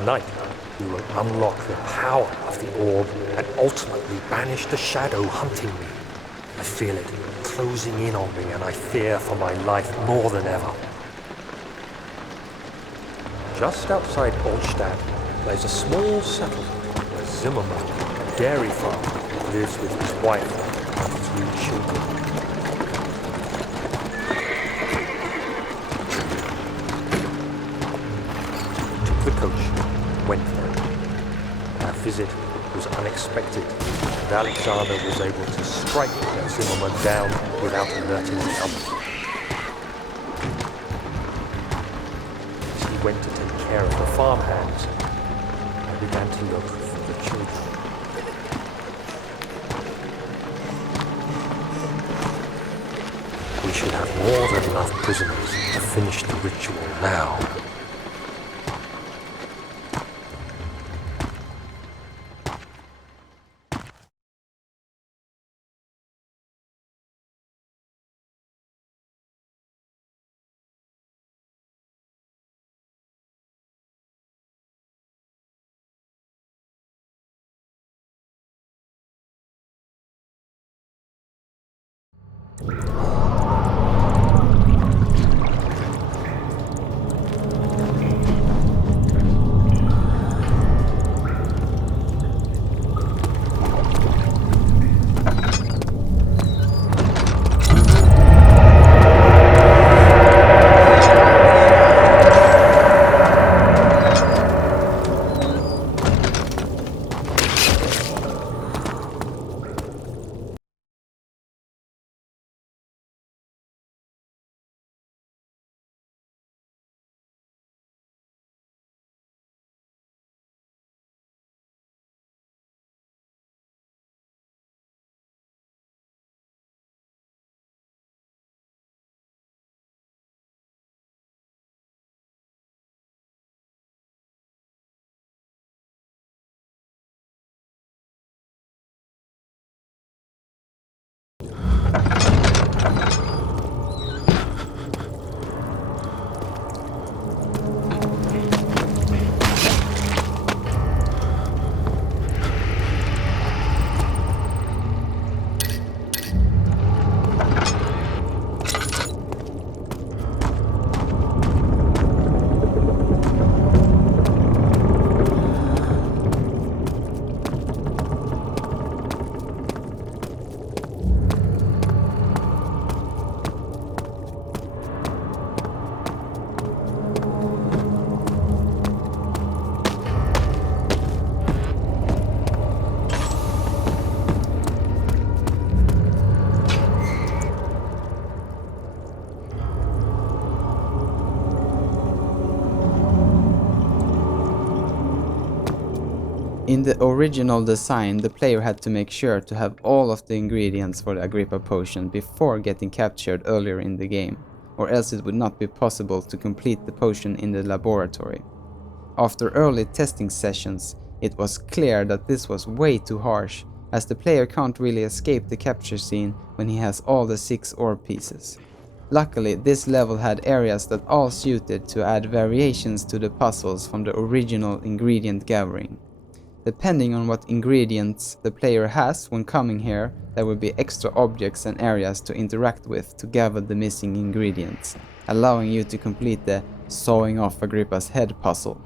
Tonight, we will unlock the power of the orb and ultimately banish the shadow hunting me. I feel it closing in on me and I fear for my life more than ever. Just outside Olstadt lies a small settlement where Zimmerman, a dairy farmer, lives with his wife and 3 children. I took the coach and went there. Our visit was unexpected, and Alexander was able to strike Zimmerman down without alerting the others. As he went to take care of the farmhands, I began to look for the children. We should have more than enough prisoners to finish the ritual now. In the original design, the player had to make sure to have all of the ingredients for the Agrippa potion before getting captured earlier in the game, or else it would not be possible to complete the potion in the laboratory. After early testing sessions, it was clear that this was way too harsh, as the player can't really escape the capture scene when he has all the 6 orb pieces. Luckily, this level had areas that all suited to add variations to the puzzles from the original ingredient gathering. Depending on what ingredients the player has when coming here, there will be extra objects and areas to interact with to gather the missing ingredients, allowing you to complete the sawing off Agrippa's head puzzle.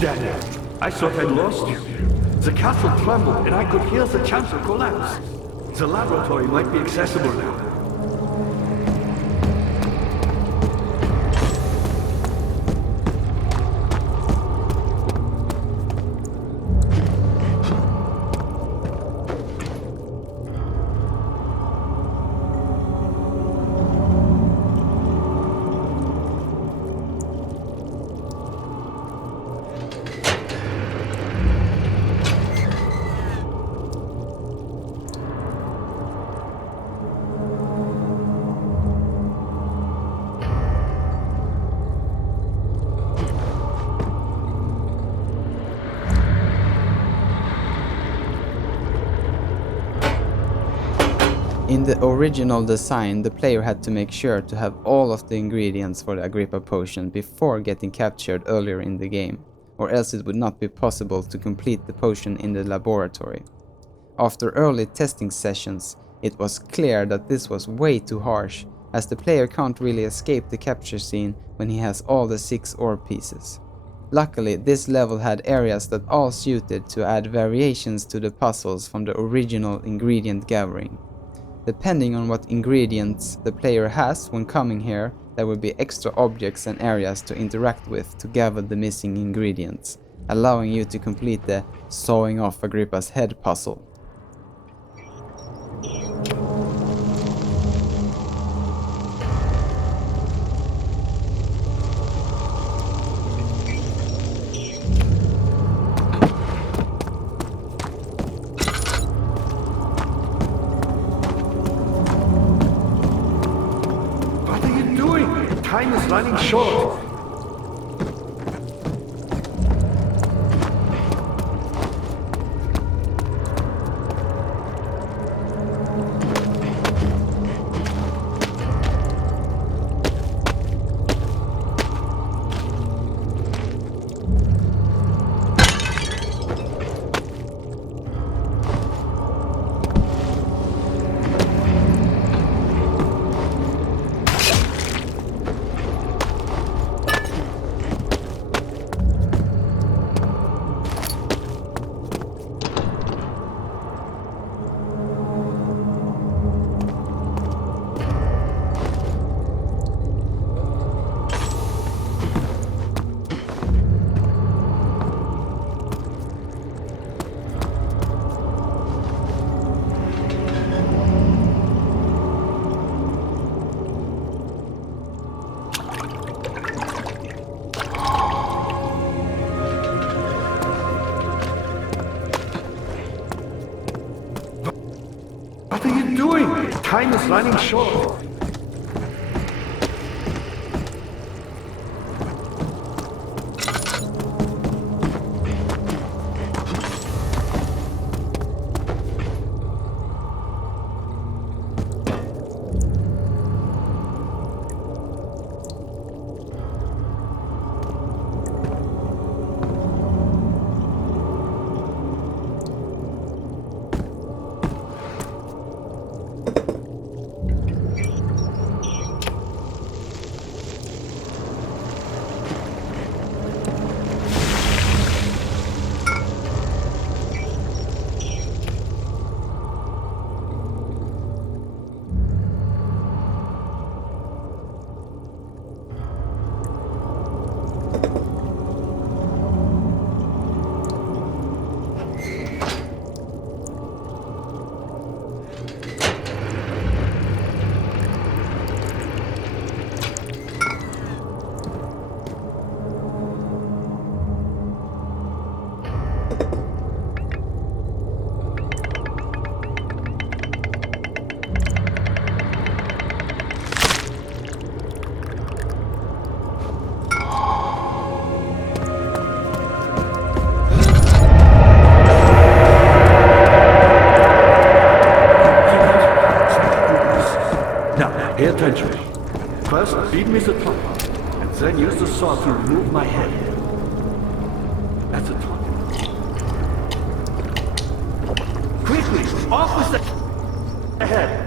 Daniel, I thought I'd lost you. The castle trembled and I could hear the chancel collapse. The laboratory might be accessible now. In the original design, the player had to make sure to have all of the ingredients for the Agrippa potion before getting captured earlier in the game, or else it would not be possible to complete the potion in the laboratory. After early testing sessions, it was clear that this was way too harsh, as the player can't really escape the capture scene when he has all the 6 orb pieces. Luckily, this level had areas that all suited to add variations to the puzzles from the original ingredient gathering. Depending on what ingredients the player has when coming here, there will be extra objects and areas to interact with to gather the missing ingredients, allowing you to complete the sawing off Agrippa's head puzzle. What are you doing? Time is running short. What are you doing? Time is running short. Pay attention. First, feed me the top, and then use the saw to remove my head. That's the top. Quickly, off with the head.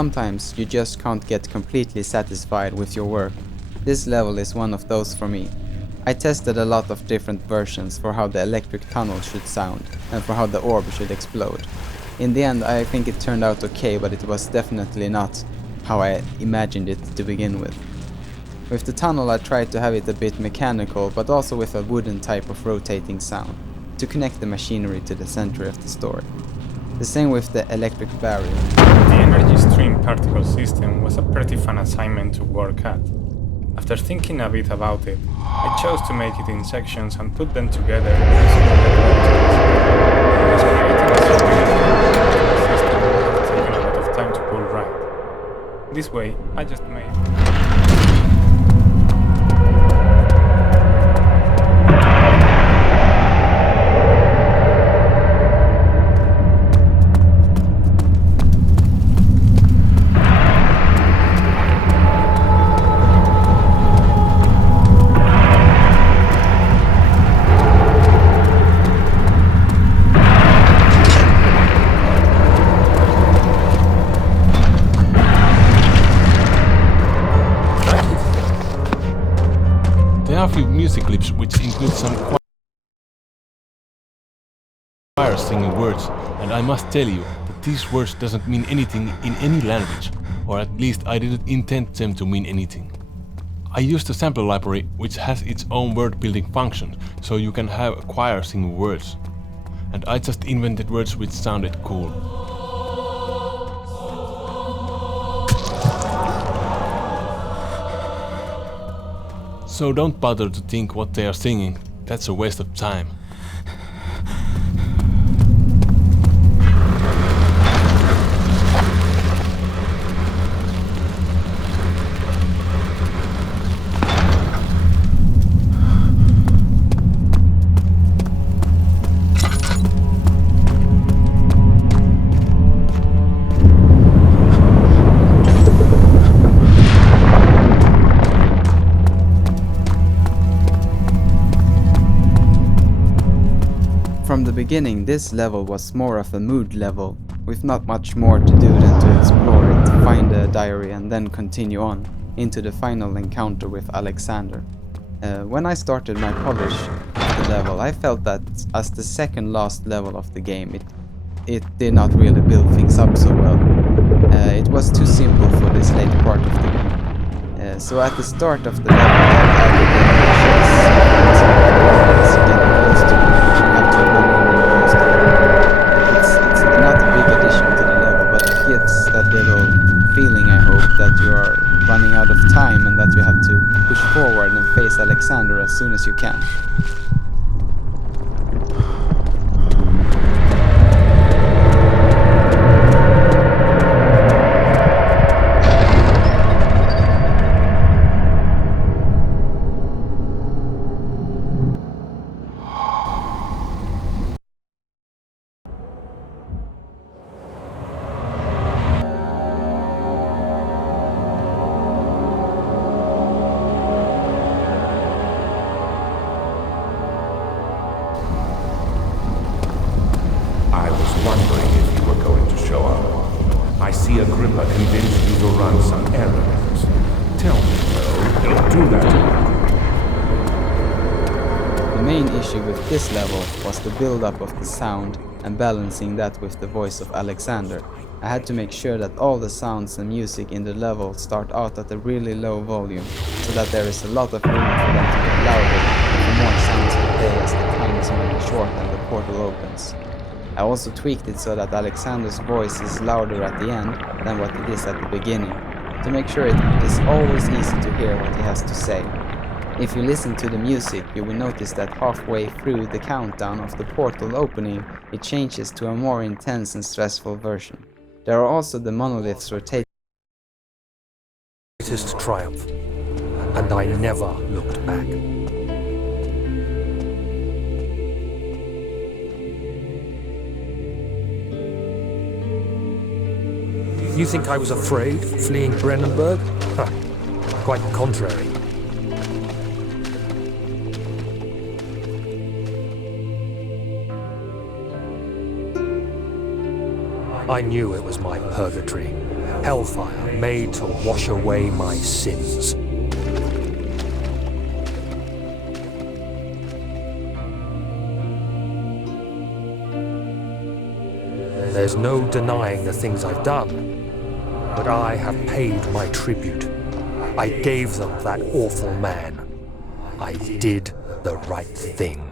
sometimes you just can't get completely satisfied with your work. This level is one of those for me. I tested a lot of different versions for how the electric tunnel should sound and for how the orb should explode. In the end, I think it turned out okay, but it was definitely not how I imagined it to begin with. With the tunnel, I tried to have it a bit mechanical, but also with a wooden type of rotating sound, to connect the machinery to the center of the story. The same with the electric barrier. The energy stream particle system was a pretty fun assignment to work at. After thinking a bit about it, I chose to make it in sections and put them together using taken a lot of time to pull right. This way, I just made music clips which include some choir singing words, and I must tell you that these words doesn't mean anything in any language, or at least I didn't intend them to mean anything. I used a sample library which has its own word building function, so you can have a choir singing words, and I just invented words which sounded cool. So don't bother to think what they are singing, that's a waste of time. From the beginning, this level was more of a mood level, with not much more to do than to explore it, find a diary and then continue on, into the final encounter with Alexander. When I started my polish of the level, I felt that as the second last level of the game, it did not really build things up so well. It was too simple for this late part of the game. So at the start of the level, I added it's not a big addition to the level, but it gives that little feeling, I hope, that you are running out of time and that you have to push forward and face Alexander as soon as you can. Wondering if you were going to show up. I see Agrippa convinced you to run some errands. Tell me, though, don't do that. The main issue with this level was the build-up of the sound and balancing that with the voice of Alexander. I had to make sure that all the sounds and music in the level start out at a really low volume, so that there is a lot of room for them to get louder and for more sounds to play as the time is running short and the portal opens. I also tweaked it so that Alexander's voice is louder at the end than what it is at the beginning, to make sure it is always easy to hear what he has to say. If you listen to the music, you will notice that halfway through the countdown of the portal opening, it changes to a more intense and stressful version. There are also the monoliths rotating. Greatest triumph, and I never looked back. You think I was afraid, fleeing Brennenburg? Huh. Quite the contrary. I knew it was my purgatory, Hellfire made to wash away my sins. There's no denying the things I've done, but I have paid my tribute. I gave them that awful man. I did the right thing.